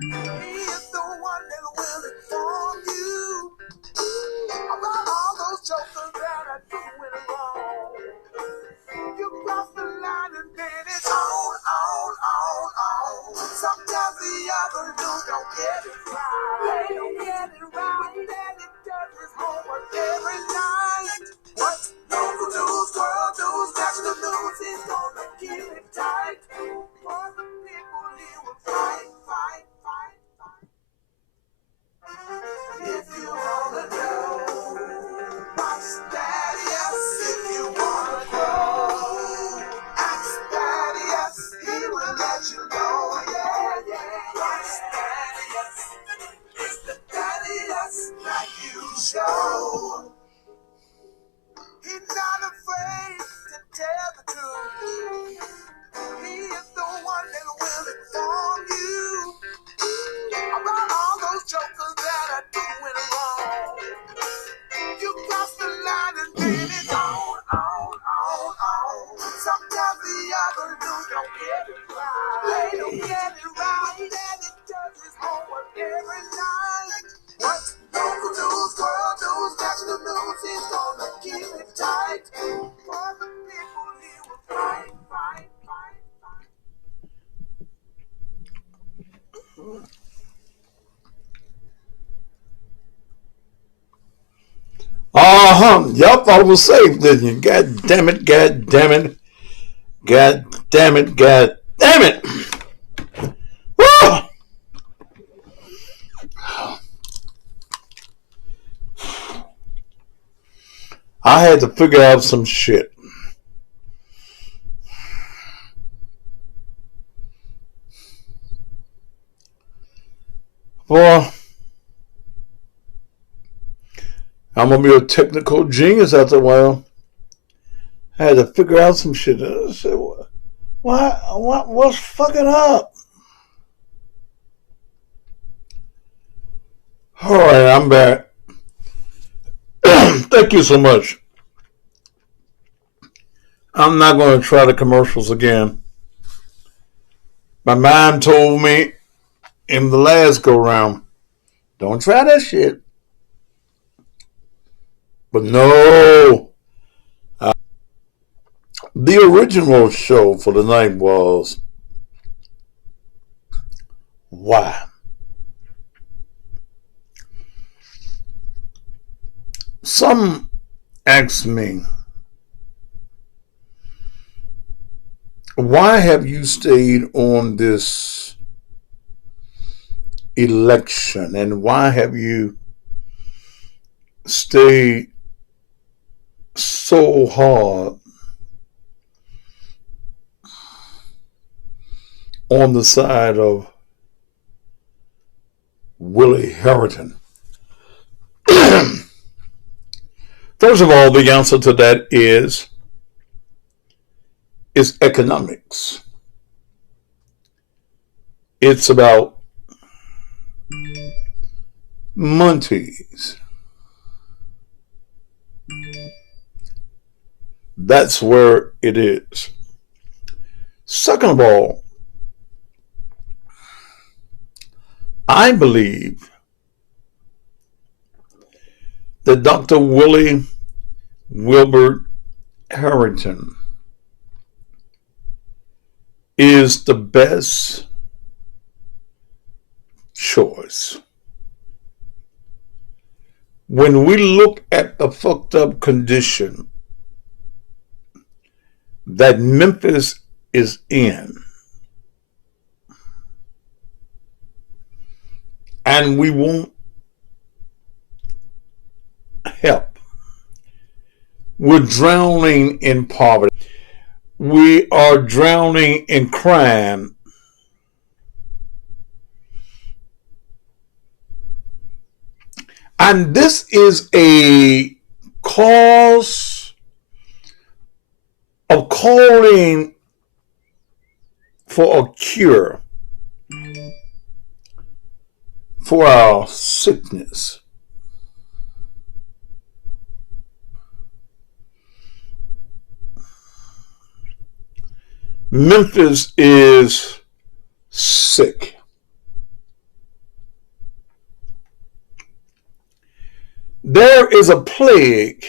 He is the one that will inform you about all those jokers that are doing wrong. You cross the line and then it's on. Sometimes the other dudes don't get it right. They don't get it right. And it does his homework every night. What? Local news, world news, national news, he's gonna keep it tight. For the people he will fight. If you wanna know, watch Daddy S. If you wanna grow, ask Daddy S. He will let you know. Yeah. Watch Daddy S. It's the Daddy S that you show. He's not afraid to tell the truth. He is the one that will inform you about all those jokers that are doing wrong. You cross the line and then it's on. Sometimes the other dudes don't get it right. They don't get it right, and it does his homework every night. What? Local news, world news, national news, he's gonna keep it tight. For the people he will fight. Y'all thought it was safe, didn't you? God damn it. Woo! I had to figure out some shit. Boy, I'm gonna be a technical genius after a while. I had to figure out some shit. I said, what's fucking up? All right, I'm back. Thank you so much. I'm not going to try the commercials again. My mind told me in the last go round, don't try that shit. But no. The original show for the night was why? Some ask me, why have you stayed on this election, and why have you stayed so hard on the side of Willie Harrington? First of all, the answer to that is economics. It's about Montes. That's where it is. Second of all, I believe that Dr. Willie Wilbert Harrington is the best choice. When we look at the fucked up condition that Memphis is in, and we won't help, we're drowning in poverty. We are drowning in crime. And this is a cause of calling for a cure for our sickness. Memphis is sick. There is a plague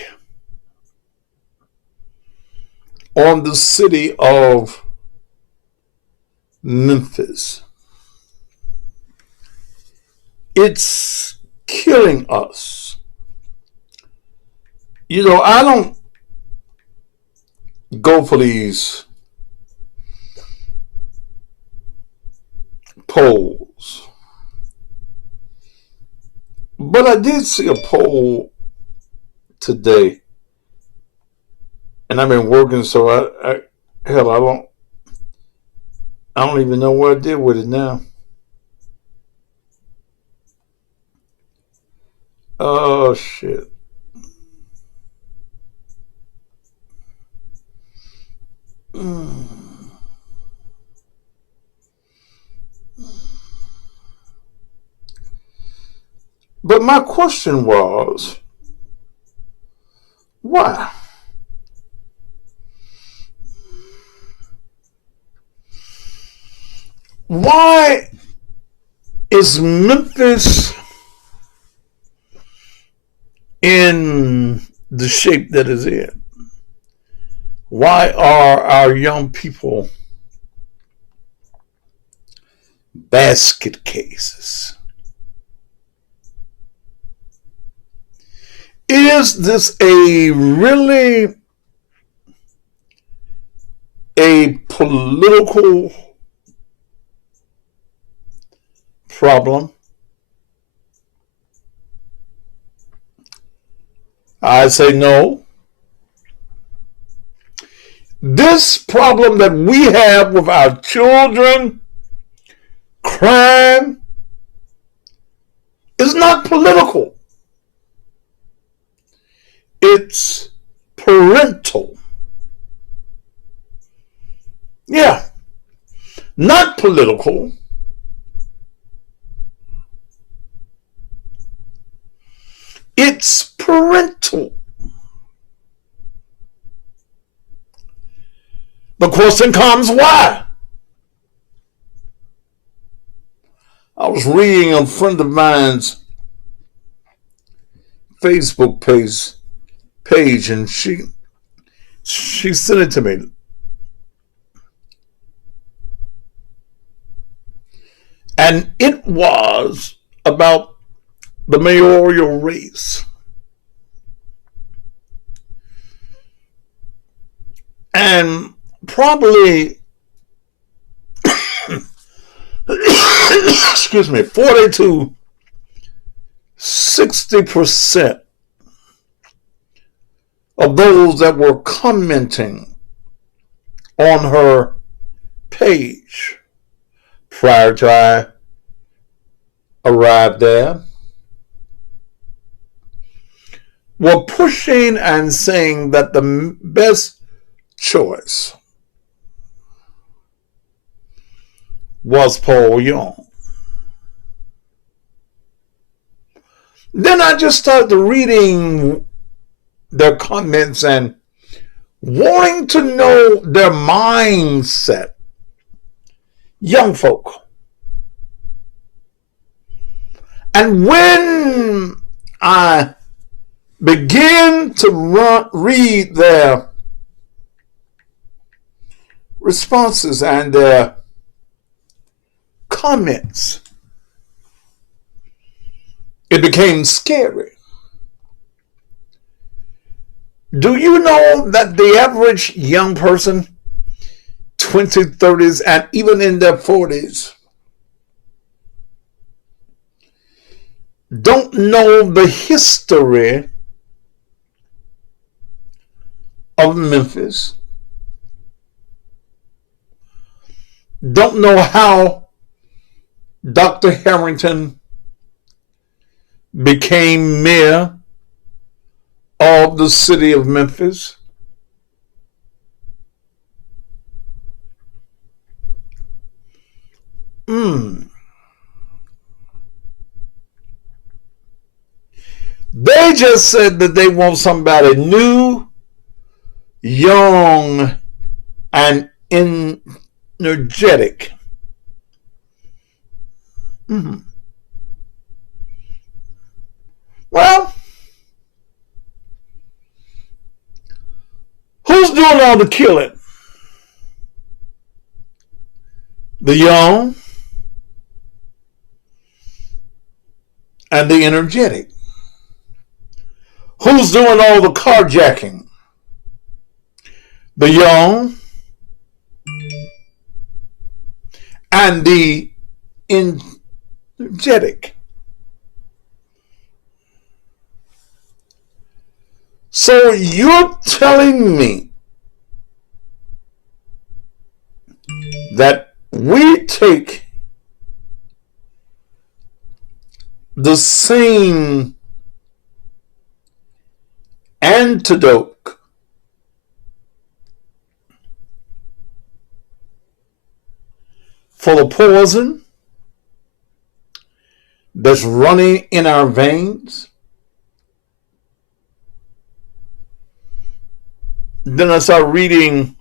on the city of Memphis. It's killing us. I don't go for these polls, but I did see a poll today, and I've been working, so I don't even know what I did with it now. Oh shit. But my question was, why? Why is Memphis in the shape that it's in? Why are our young people basket cases? Is this really a political problem? I say no. This problem that we have with our children, crime, is not political. It's parental. Yeah, not political. It's parental. The question comes, why? I was reading a friend of mine's Facebook page, and she sent it to me. And it was about the mayoral race. And probably, excuse me, 40 to 60% of those that were commenting on her page prior to I arrived there were pushing and saying that the best choice was Paul Young. Then I just started reading their comments and wanting to know their mindset. Young folk. And when I begin to read their responses and their comments, it became scary. Do you know that the average young person, 20s, 30s, and even in their 40s, don't know the history of Memphis, don't know how Dr. Harrington became mayor of the city of Memphis? They just said that they want somebody new, young, and energetic. Well, doing all the killing? The young and the energetic. Who's doing all the carjacking? The young and the energetic. So you're telling me that we take the same antidote for the poison that's running in our veins? Then I start reading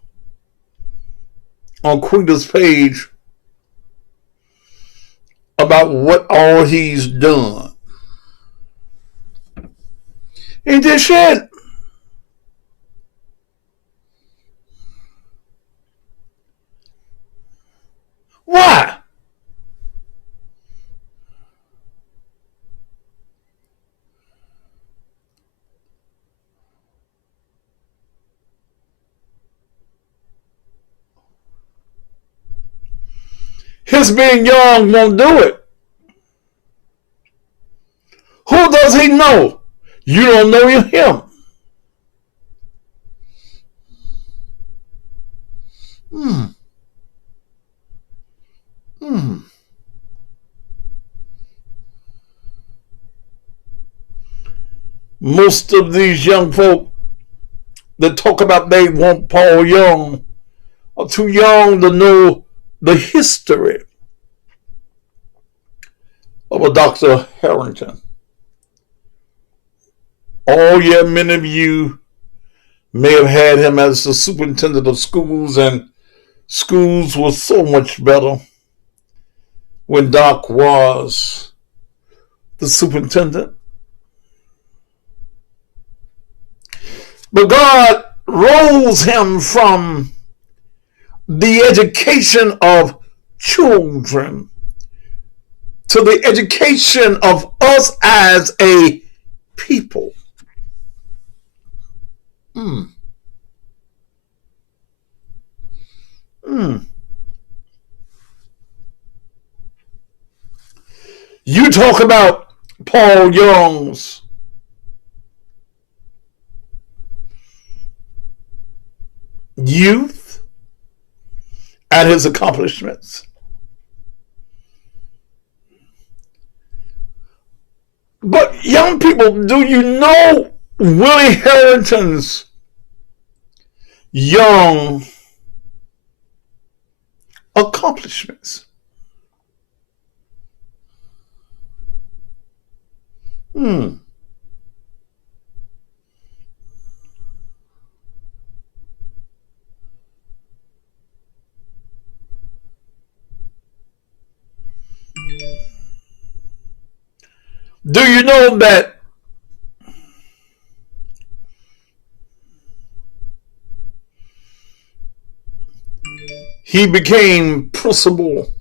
on Quinta's page about what all he's done. He did shit. Why? His being young won't do it. Who does he know? You don't know him. Most of these young folk that talk about they want Paul Young are too young to know the history of a Dr. Harrington. Oh yeah, many of you may have had him as the superintendent of schools, and schools were so much better when Doc was the superintendent. But God rose him from the education of children to the education of us as a people. You talk about Paul Young's youth and his accomplishments. But young people, do you know Willie Harrington's young accomplishments? Do you know that he became principal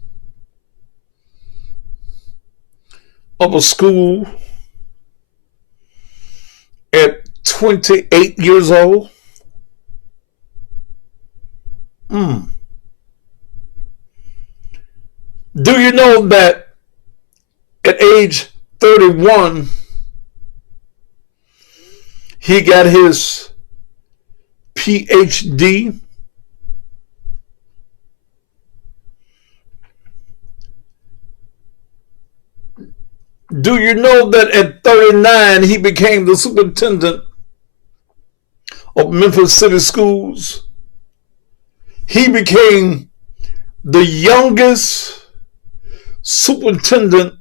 of a school at 28 years old? Do you know that at age 31, he got his PhD? Do you know that at 39, he became the superintendent of Memphis City Schools? He became the youngest superintendent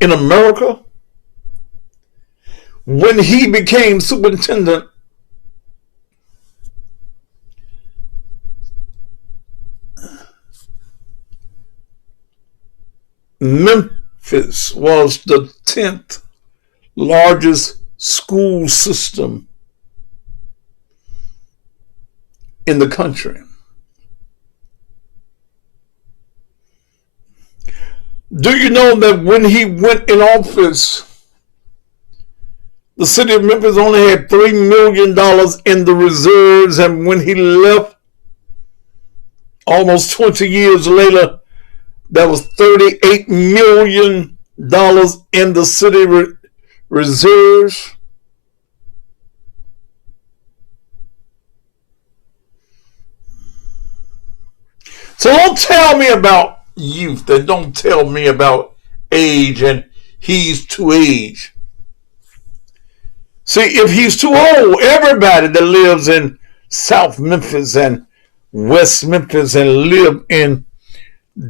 in America. When he became superintendent, Memphis was the 10th largest school system in the country. Do you know that when he went in office, the city of Memphis only had $3 million in the reserves, and when he left almost 20 years later, there was $38 million in the city reserves? So don't tell me about youth and don't tell me about age and he's too age. See, if he's too old, everybody that lives in South Memphis and West Memphis and live in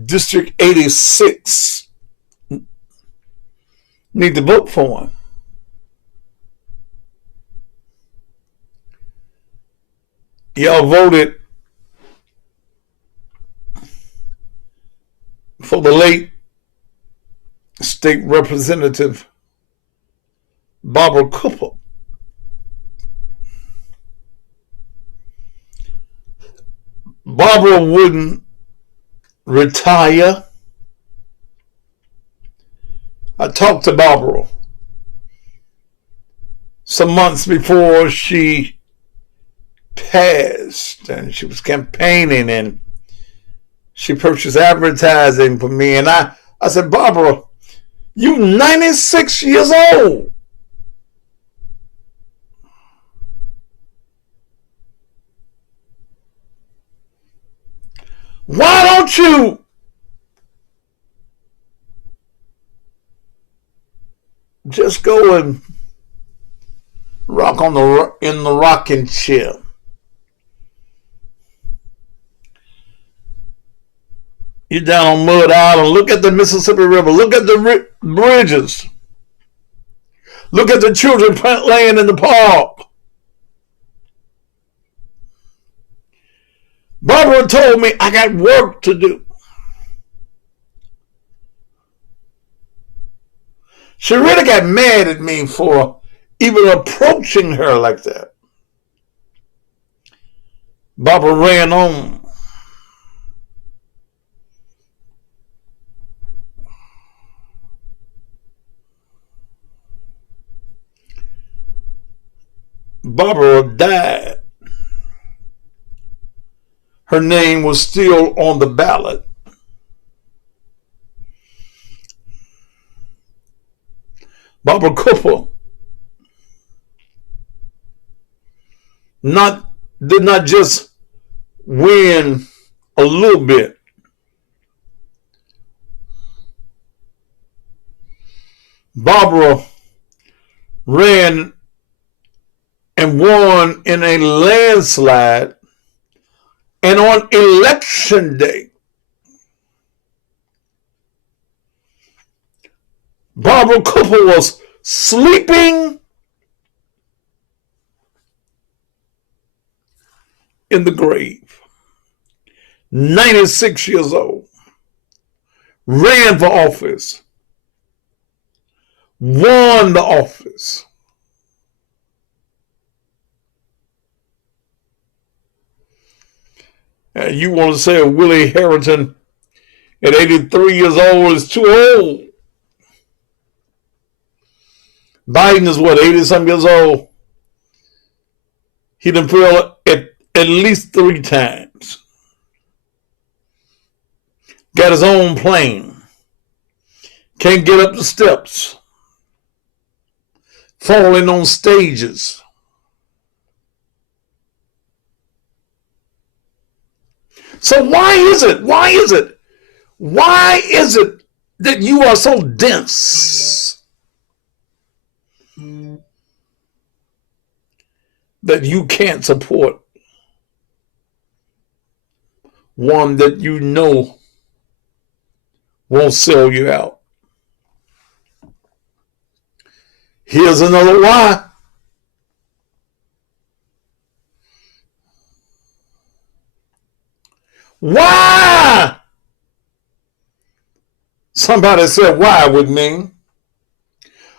District 86 need to vote for him. Y'all voted for the late state representative Barbara Cooper. Barbara wouldn't retire. I talked to Barbara some months before she passed, and she was campaigning, and she purchased advertising for me. And I said, Barbara, you 96 years old. Why don't you just go and rock in the rocking chair? You're down on Mud Island. Look at the Mississippi River. Look at the bridges. Look at the children playing in the park. Barbara told me I got work to do. She really got mad at me for even approaching her like that. Barbara ran on. Barbara died. Her name was still on the ballot. Barbara Cooper did not just win a little bit. Barbara ran and won in a landslide. And on election day, Barbara Cooper was sleeping in the grave. 96 years old. Ran for office. Won the office. And you want to say Willie Harrington at 83 years old is too old. Biden is what, 80-something years old? He done fell at least 3 times. Got his own plane. Can't get up the steps. Falling on stages. So why is it that you are so dense that you can't support one that you know won't sell you out? Here's another why. Why? Somebody said why with me.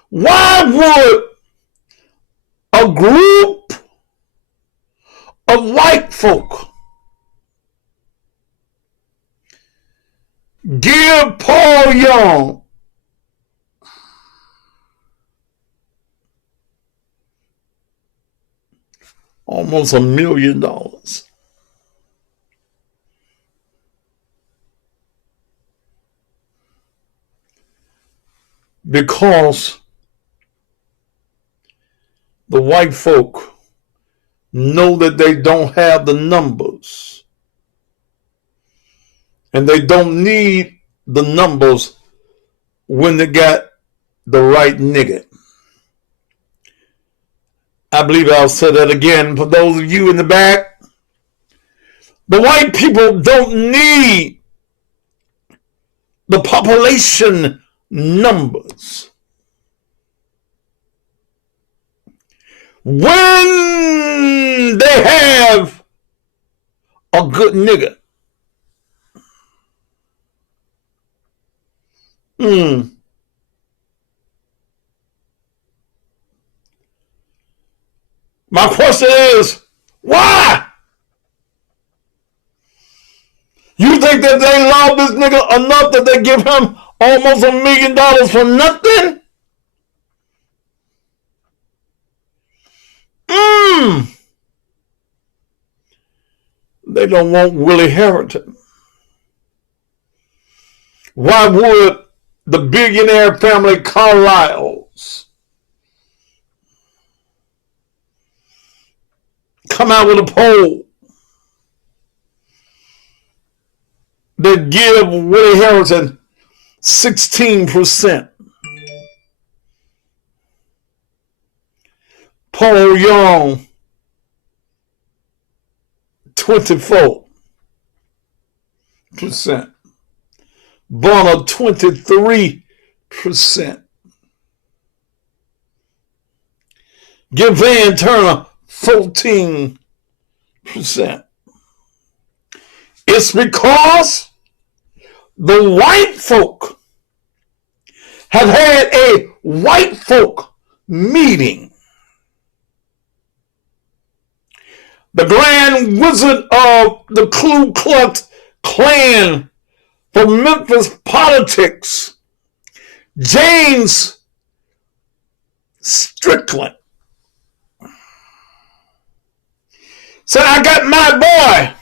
Why would a group of white folk give Paul Young almost $1 million because the white folk know that they don't have the numbers and they don't need the numbers when they got the right nigga. I believe I'll say that again for those of you in the back. The white people don't need the population numbers. When they have a good nigga, my question is, why? You think that they love this nigga enough that they give him almost $1 million for nothing? They don't want Willie Harrington. Why would the billionaire family Carlyle's come out with a poll that give Willie Harrington 16%, Paul Young 24%, Bonner 23%, give Van Turner 14%. It's because the white folk have had a white folk meeting. The Grand Wizard of the Ku Klux Klan for Memphis politics, James Strickland, said, I got my boy.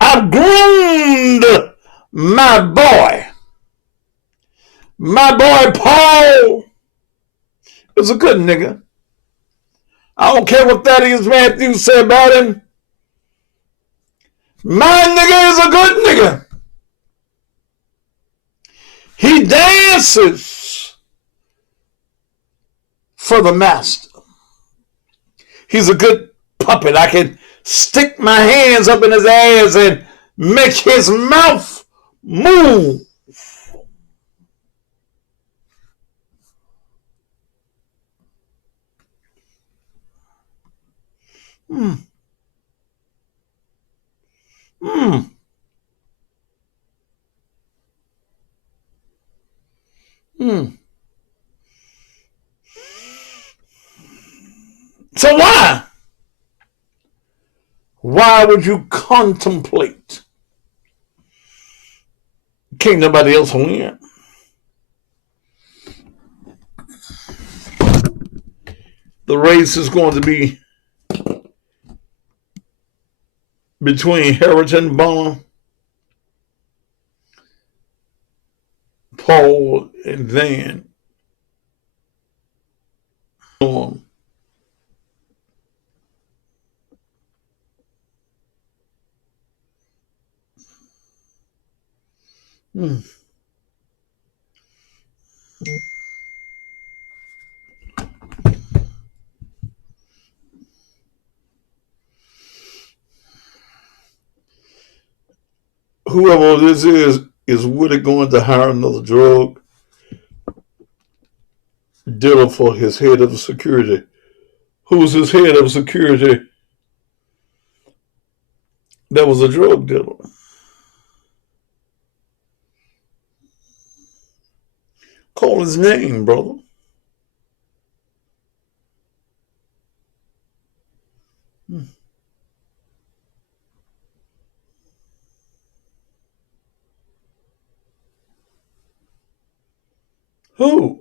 I groomed my boy. My boy Paul is a good nigga. I don't care what Thaddeus Matthews said about him. My nigga is a good nigga. He dances for the master. He's a good puppet. I can stick my hands up in his ass and make his mouth move. So why? Why would you contemplate? Can't nobody else win. The race is going to be between Harrington, Bonner, Paul, and Van. Whoever this is Willie going to hire another drug dealer for his head of security? Who's his head of security that was a drug dealer? Call his name, brother. Who?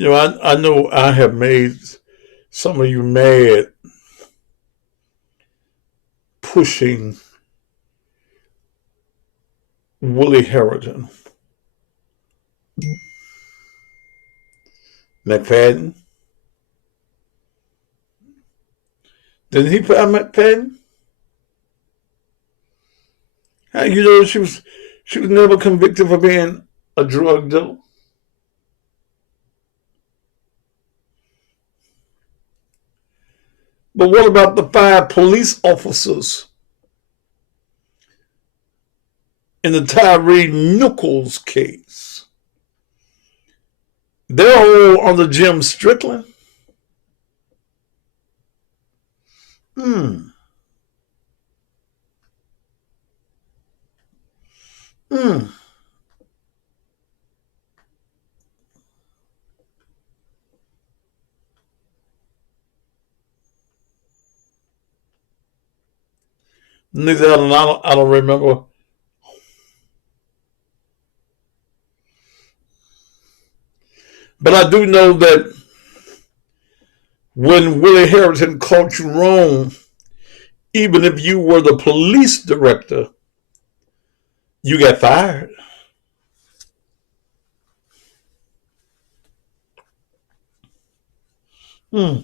I know I have made some of you mad pushing Willie Harrington. McFadden. Didn't he put McFadden? How you know she was never convicted for being a drug dealer? But what about the 5 police officers in the Tyree Nichols case? They're all under Jim Strickland. Hmm. Hmm. Neither I don't remember. But I do know that when Willie Harrington caught you wrong, even if you were the police director, you got fired. Hmm.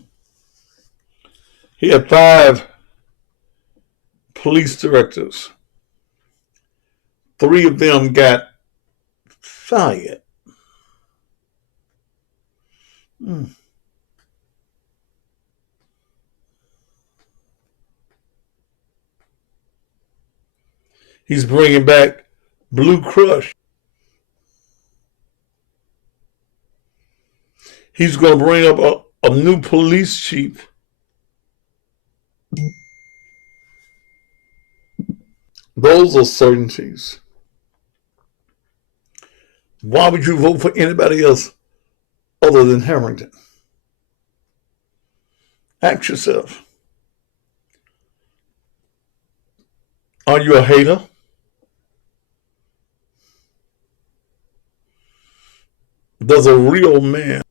He had 5 police directors. 3 of them got fired. Hmm. He's bringing back Blue Crush. He's going to bring up a new police chief. Those are certainties. Why would you vote for anybody else other than Harrington? Ask yourself, are you a hater? Does a real man?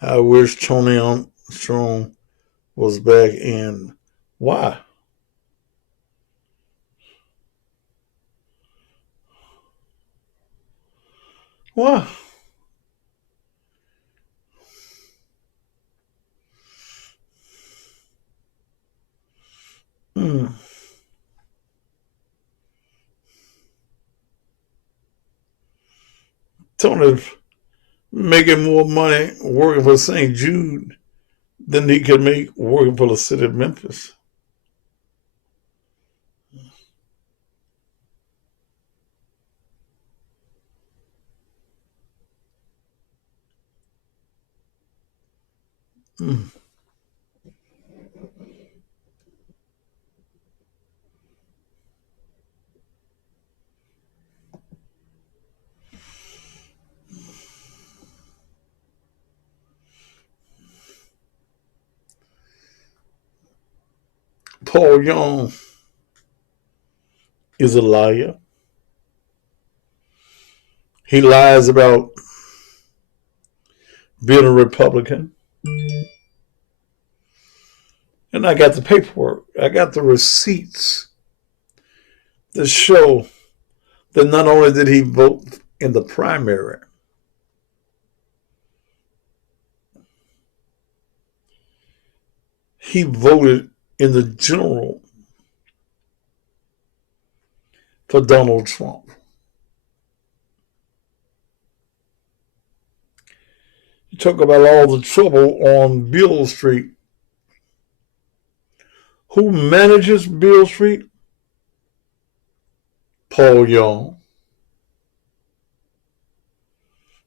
I wish Tony Armstrong was back in. Why? Why? Hmm. Tony's making more money working for St. Jude than he could make working for the city of Memphis. Hmm. Paul Young is a liar. He lies about being a Republican. And I got the paperwork. I got the receipts that show that not only did he vote in the primary, he voted in the general for Donald Trump. You talk about all the trouble on Beale Street. Who manages Beale Street? Paul Young.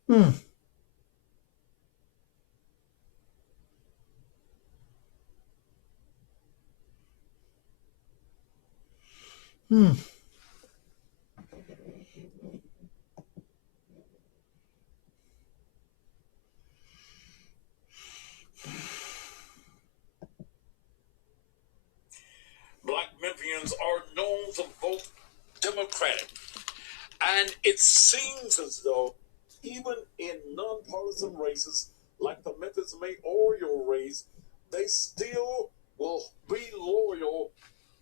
Hmm. Hmm. Black Memphians are known to vote Democratic. And it seems as though even in nonpartisan races like the Memphis mayoral race, they still will be loyal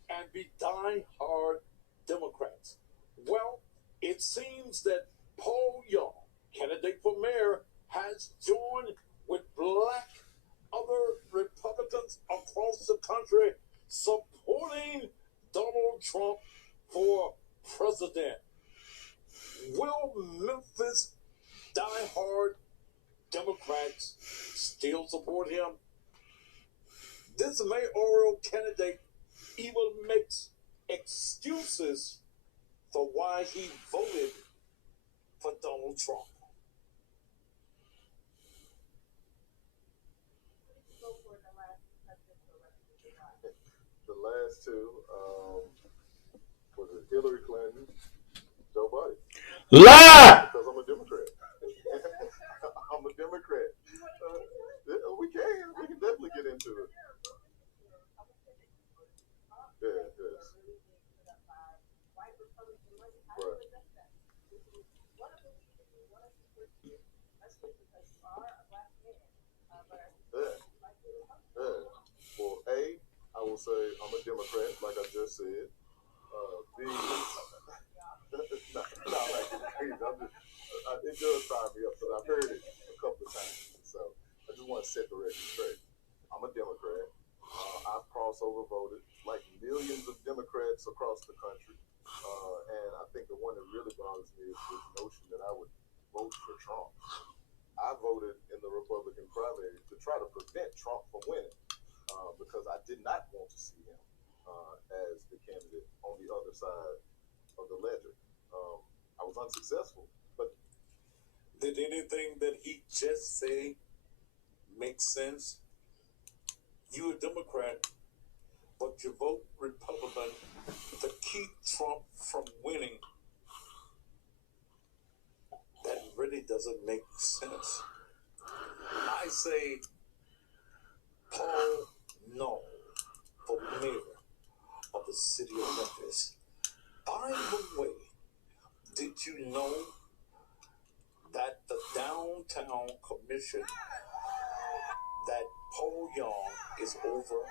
and be die-hard Democrats. Well, it seems that Paul Young, candidate for mayor, has joined with black other Republicans across the country supporting Donald Trump for president. Will Memphis die-hard Democrats still support him? This mayoral candidate even makes excuses for why he voted for Donald Trump. The last two, was it Hillary Clinton, Joe Biden? Lie! Because I'm a Democrat. I'm a Democrat. We can definitely get into it. Yeah, yes. Right. Yeah. Yeah. Well, I will say I'm a Democrat, like I just said. B, it does fire me up because I've heard it a couple of times. So I just want to set the record straight. I'm a Democrat. I've crossover voted like millions of Democrats across the country. And I think the one that really bothers me is this notion that I would vote for Trump. I voted in the Republican primary to try to prevent Trump from winning because I did not want to see him as the candidate on the other side of the ledger. I was unsuccessful, but did anything that he just say make sense? You a Democrat, but you vote Republican to keep Trump from winning. That really doesn't make sense. I say Paul No for mayor of the city of Memphis. By the way, did you know that the downtown commission that Paul Young is over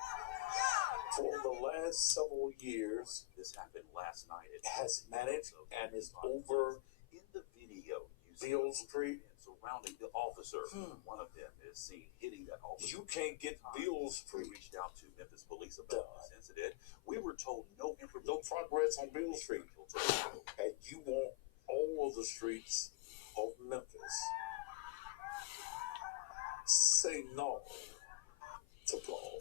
for the last several years, this happened last night, has managed and is over in the video Beale Street surrounding the officer. One of them is seen hitting that officer. You can't get Beale We Street. reached out to Memphis police about this incident. We were told no information. No progress on Beale Street. And you want all of the streets of Memphis. Say no to Paul.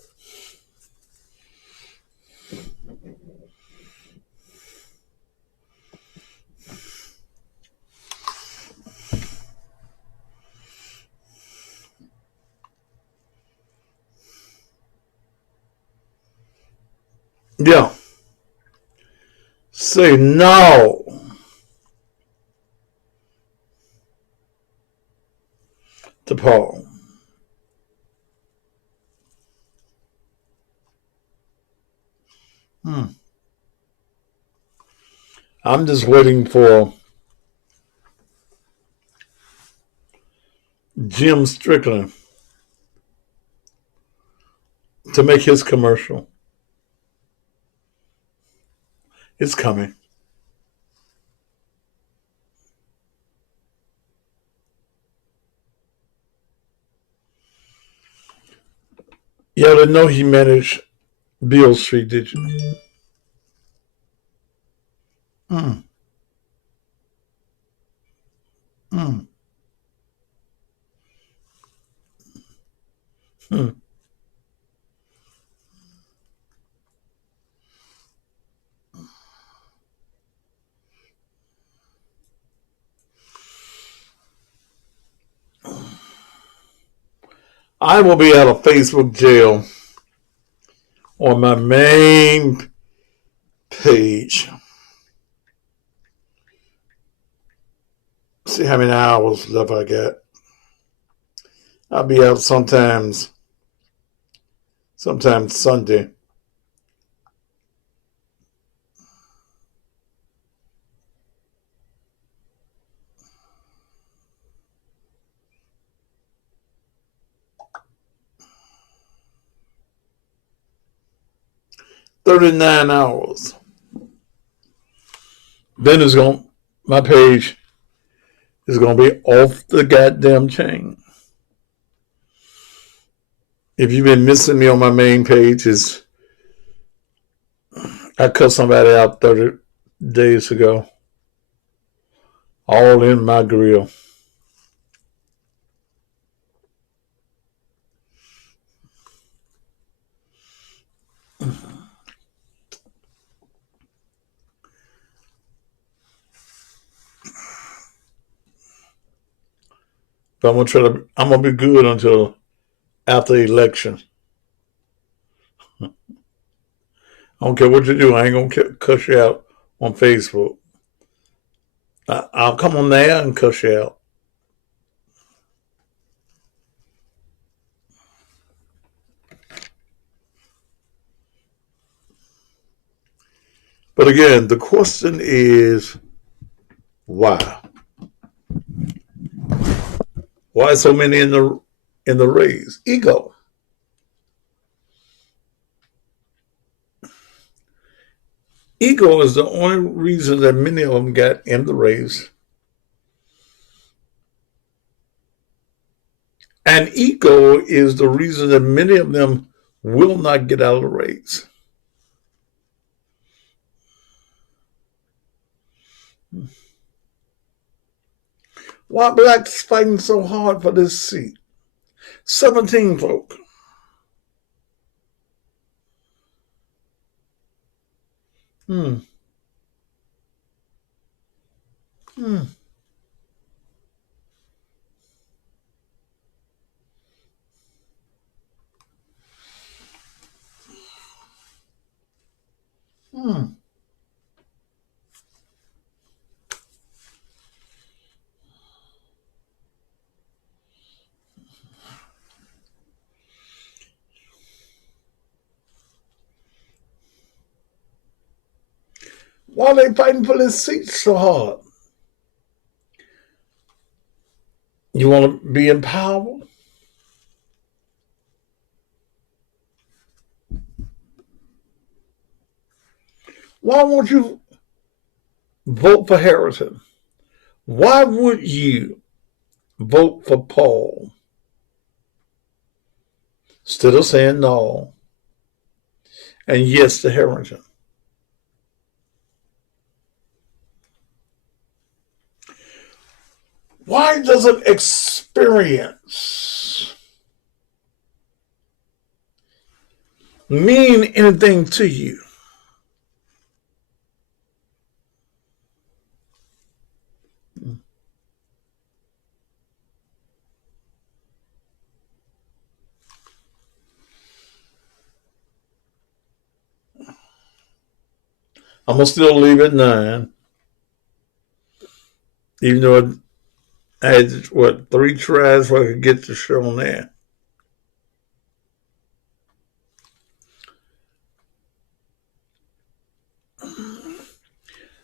Yeah. Say no to Paul. I'm just waiting for Jim Strickland to make his commercial. It's coming. Y'all didn't know he managed Beale Street, did you? Mm. Mm. Mm. I will be out of Facebook jail on my main page. See how many hours left I got. I'll be out sometimes Sunday. $39 hours. Then my page is gonna be off the goddamn chain. If you've been missing me on my main page, I cut somebody out 30 days ago. All in my grill. But I'm gonna be good until after the election. I don't care what you do. I ain't gonna cuss you out on Facebook. I'll come on there and cuss you out. But again, the question is why? Why so many in the race? Ego. Ego is the only reason that many of them got in the race. And ego is the reason that many of them will not get out of the race. Why blacks fighting so hard for this seat? 17 folk. Hmm. Hmm. Hmm. Why are they fighting for this seat so hard? You want to be in power? Why won't you vote for Harrington? Why would you vote for Paul instead of saying no and yes to Harrington? Why doesn't experience mean anything to you? I'm going to still leave at 9, even though I had, 3 tries where I could get the show on there.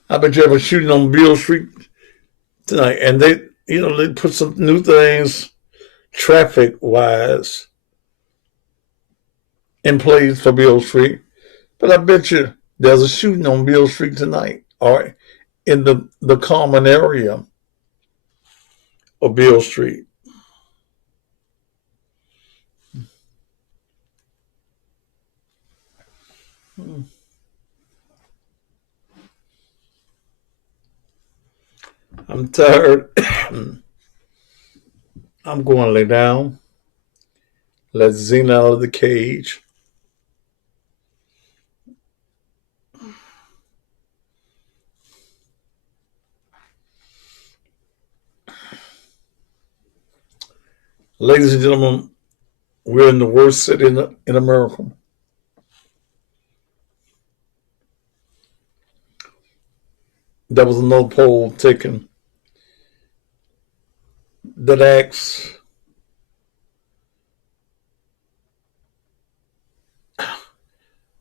I bet you have a shooting on Beale Street tonight, and they put some new things traffic-wise in place for Beale Street. But I bet you there's a shooting on Beale Street tonight, or in the common area of Beale Street. I'm tired. I'm going to lay down. Let Zena out of the cage. Ladies and gentlemen, we're in the worst city in America. There was another poll taken that asks,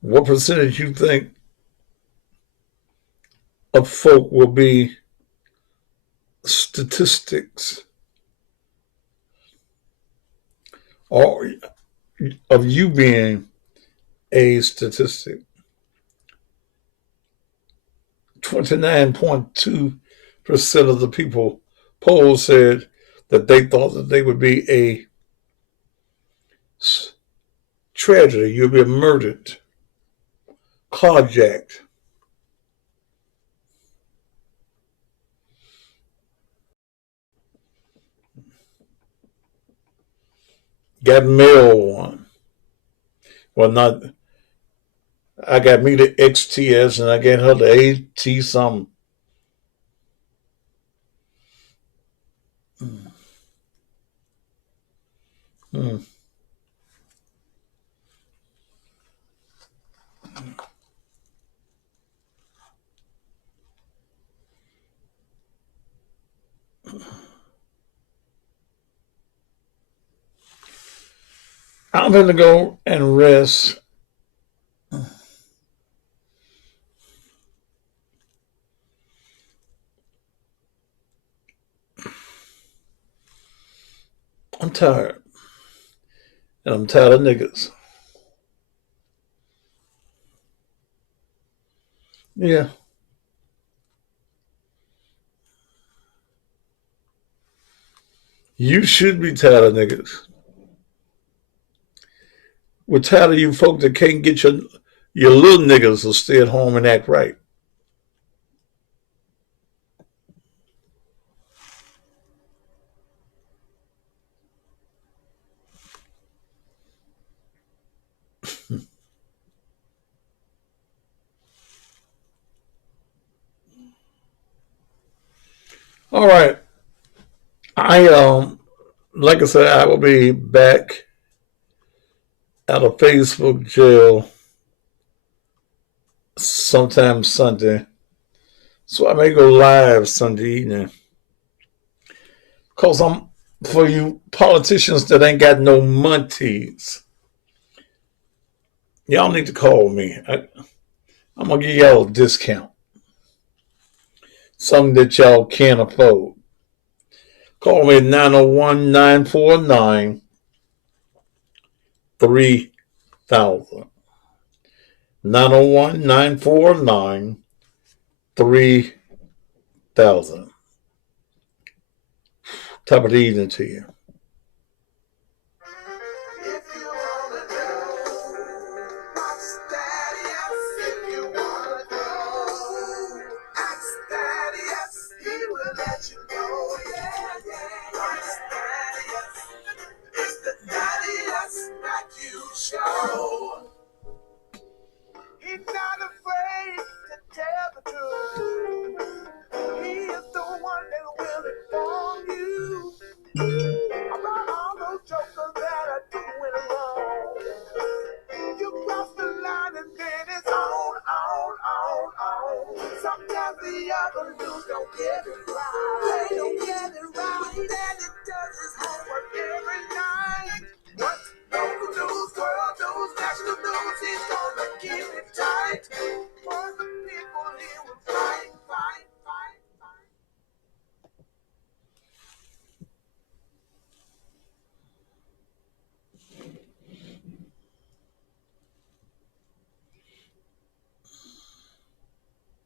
what percentage you think of folk will be statistics, or of you being a statistic? 29.2% of the people polled said that they thought that they would be a tragedy. You'll be murdered, carjacked. Got mail one. Well, not. I got me the XTS and I got her the AT something. Hmm. I'm gonna go and rest. I'm tired. And I'm tired of niggas. Yeah. You should be tired of niggas. We're tired of you folk that can't get your little niggas to stay at home and act right. All right. I like I said, I will be back out of Facebook jail sometime Sunday. So I may go live Sunday evening. Cause I'm for you politicians that ain't got no montees. Y'all need to call me. I'm gonna give y'all a discount. Something that y'all can't afford. Call me at 901-949-3000. 901-949-3000. Top of the evening to you.